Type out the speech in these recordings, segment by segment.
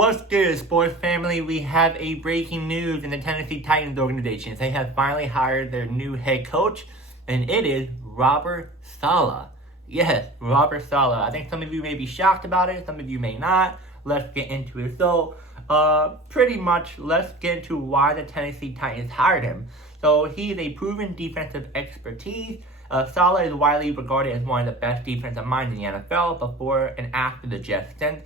What's good, sports family? We have a breaking news in the Tennessee Titans organization. They have finally hired their new head coach, and it is Robert Saleh. Yes, Robert Saleh. I think some of you may be shocked about it, some of you may not. Let's get into it. So, pretty much, let's get into why the Tennessee Titans hired him. So, he's a proven defensive expertise. Saleh is widely regarded as one of the best defensive minds in the NFL before and after the Jets stint.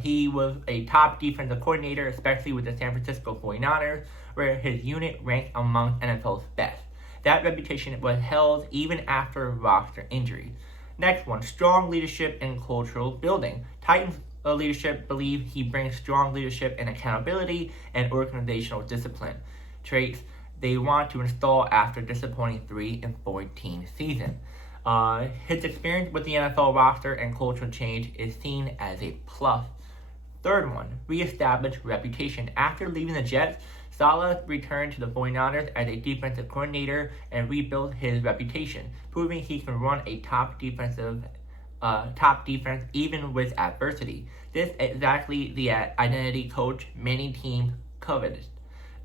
He was a top defensive coordinator, especially with the San Francisco 49ers, where his unit ranked among NFL's best. That reputation was held even after roster injuries. Next one, strong leadership and cultural building. Titans leadership believe he brings strong leadership and accountability and organizational discipline, traits they want to install after disappointing 3-14 season. His experience with the NFL roster and cultural change is seen as a plus. Third one, reestablished reputation. After leaving the Jets, Saleh returned to the 49ers as a defensive coordinator and rebuilt his reputation, proving he can run a top defense even with adversity. This is exactly the identity coach many teams coveted.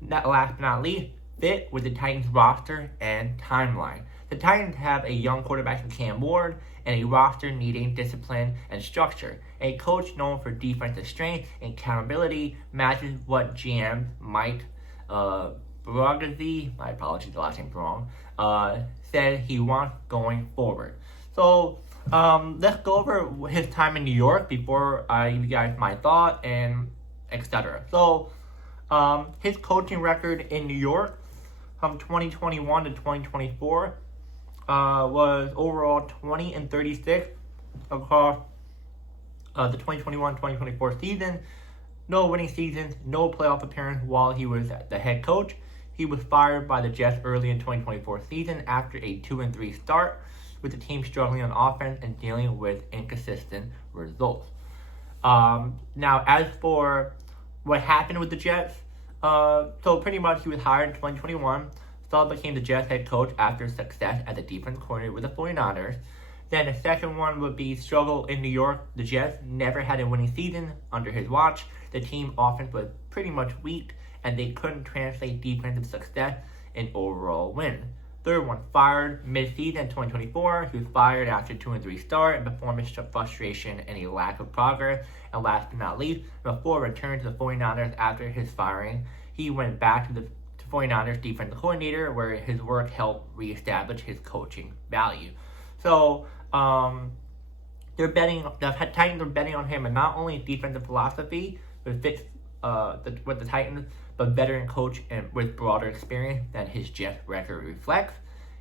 Last but not least, fit with the Titans roster and timeline. The Titans have a young quarterback in Cam Ward and a roster needing discipline and structure. A coach known for defensive strength and accountability matches what GM Mike Brogazzi, my apologies, the last name's wrong, said he wants going forward. So, let's go over his time in New York before I give you guys my thought and etc. So, his coaching record in New York from 2021 to 2024 was overall 20-36 across the 2021-2024 season. No winning seasons, no playoff appearance while he was the head coach. He was fired by the Jets early in 2024 season after a 2-3 start, with the team struggling on offense and dealing with inconsistent results. Now, as for what happened with the Jets, so pretty much he was hired in 2021. Saleh became the Jets head coach after success as a defense coordinator with the 49ers. Then the second one would be struggle in New York. The Jets never had a winning season under his watch. The team offense was pretty much weak, and they couldn't translate defensive success in overall win. Third one, fired mid-season in 2024. He was fired after 2-3 start and performance frustration and a lack of progress. And last but not least, before returning to the 49ers after his firing, he went back to the 49ers defensive coordinator, where his work helped reestablish his coaching value. So, the Titans are betting on him, and not only defensive philosophy, but fits with the Titans, but veteran coach and with broader experience than his Jets record reflects.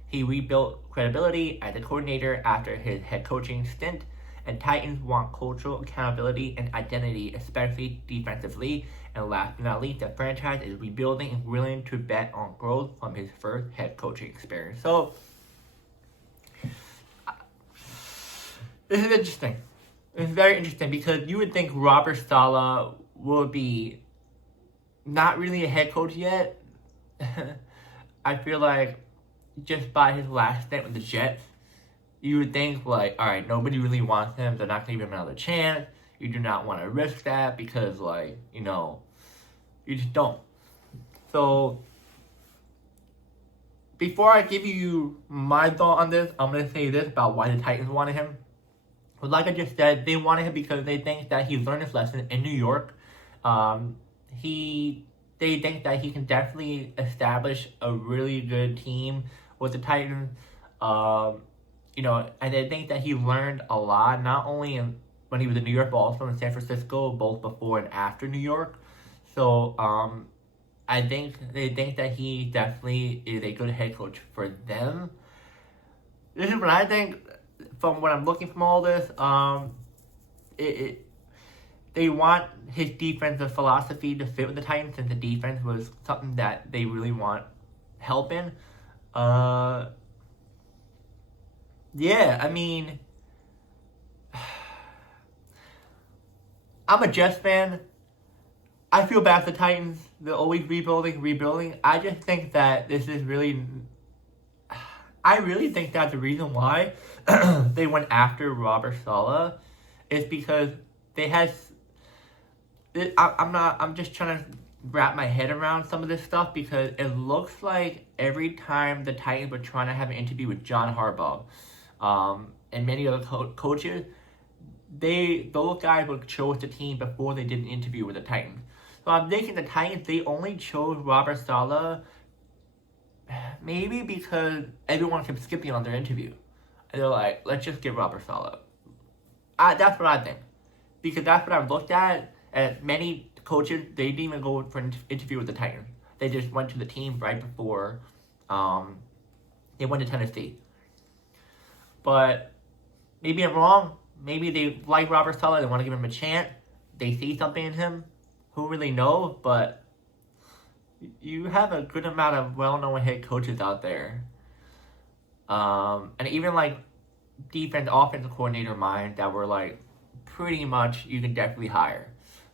He rebuilt credibility as a coordinator after his head coaching stint, and Titans want cultural accountability and identity, especially defensively. And last but not least, the franchise is rebuilding and willing to bet on growth from his first head coaching experience. So, this is interesting. It's very interesting because you would think Robert Saleh will be not really a head coach yet. I feel like just by his last stint with the Jets, you would think like, all right, nobody really wants him. They're not going to give him another chance. You do not want to risk that because, like, you just don't. So, before I give you my thought on this, I'm going to say this about why the Titans wanted him. But like I just said, they wanted him because they think that he learned his lesson in New York. They think that he can definitely establish a really good team with the Titans. And they think that he learned a lot, not only when he was in New York, but also in San Francisco, both before and after New York. So, I think they think that he definitely is a good head coach for them. This is what I think from what I'm looking from all this. They want his defensive philosophy to fit with the Titans, since the defense was something that they really want help in. Yeah, I mean, I'm a Jets fan. I feel bad for the Titans. They're always rebuilding. I just think that this is really... I really think that the reason why they went after Robert Saleh is because they had I'm just trying to wrap my head around some of this stuff because it looks like every time the Titans were trying to have an interview with John Harbaugh, and many other coaches, those guys would chose the team before they did an interview with the Titans. So I'm thinking the Titans, they only chose Robert Saleh maybe because everyone kept skipping on their interview. And they're like, let's just get Robert Saleh. That's what I think. Because that's what I've looked at. And many coaches, they didn't even go for an interview with the Titans. They just went to the team right before they went to Tennessee. But maybe I'm wrong. Maybe they like Robert Saleh. They want to give him a chance. They see something in him. Who really knows? But you have a good amount of well-known head coaches out there. And even like defense, offensive coordinator minds that were like pretty much you can definitely hire.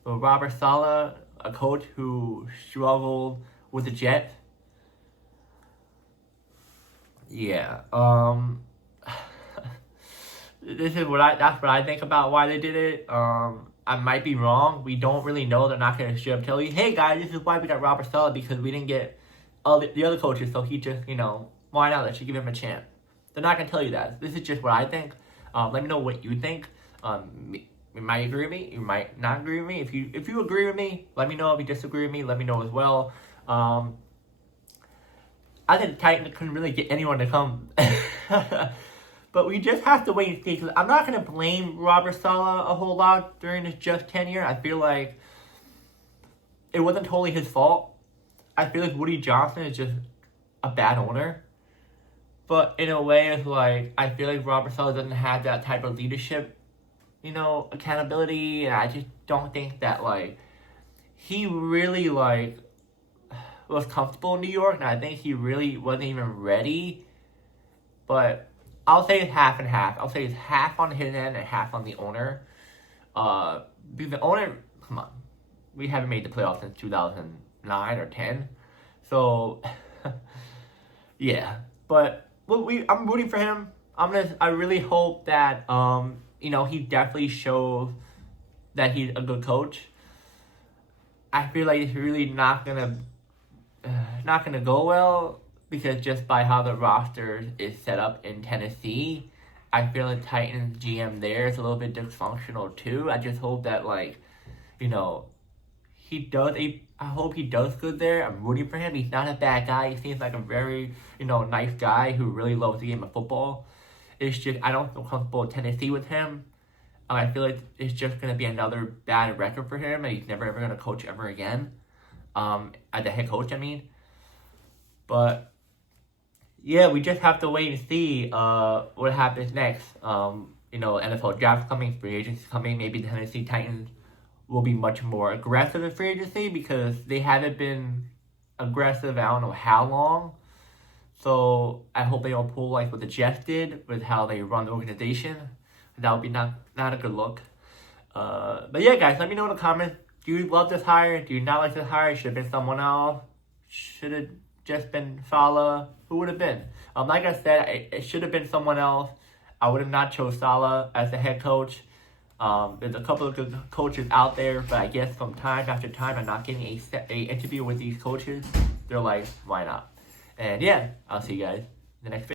But Robert Saleh, a coach who struggled with the Jets. Yeah. That's what I think about why they did it. I might be wrong. We don't really know. They're not going to straight up tell you, hey guys, this is why we got Robert Saleh, because we didn't get all the other coaches, so he just, why not? Let's just give him a chance. They're not going to tell you that. This is just what I think. Let me know what you think. You might agree with me. You might not agree with me. If you agree with me, let me know. If you disagree with me, let me know as well. I think the Titans couldn't really get anyone to come. But we just have to wait and see. Because I'm not going to blame Robert Saleh a whole lot during his just tenure. I feel like it wasn't totally his fault. I feel like Woody Johnson is just a bad owner. But in a way, it's like, I feel like Robert Saleh doesn't have that type of leadership, accountability. And I just don't think that, he really, was comfortable in New York. And I think he really wasn't even ready. But I'll say it's half and half. I'll say it's half on his end and half on the owner. Because the owner, come on, we haven't made the playoffs since 2009 or 10. So, yeah. But I'm rooting for him. I really hope that he definitely shows that he's a good coach. I feel like it's really not gonna go well. Because just by how the roster is set up in Tennessee, I feel like Titans GM there is a little bit dysfunctional too. I just hope that he does. I hope he does good there. I'm rooting for him. He's not a bad guy. He seems like a very nice guy who really loves the game of football. It's just I don't feel comfortable in Tennessee with him. I feel like it's just gonna be another bad record for him, and he's never ever gonna coach ever again. As a head coach, I mean. But yeah, we just have to wait and see what happens next. NFL draft coming, free agency coming. Maybe the Tennessee Titans will be much more aggressive in free agency because they haven't been aggressive I don't know how long. So I hope they don't pull like what the Jets did with how they run the organization. That would be not a good look. But yeah, guys, let me know in the comments. Do you love this hire? Do you not like this hire? Should have been someone else. Should have just been Saleh. Who would have been? Like I said, it should have been someone else. I would have not chose Saleh as the head coach. There's a couple of good coaches out there, but I guess from time after time, I'm not getting a interview with these coaches. They're like, why not? And yeah, I'll see you guys in the next video.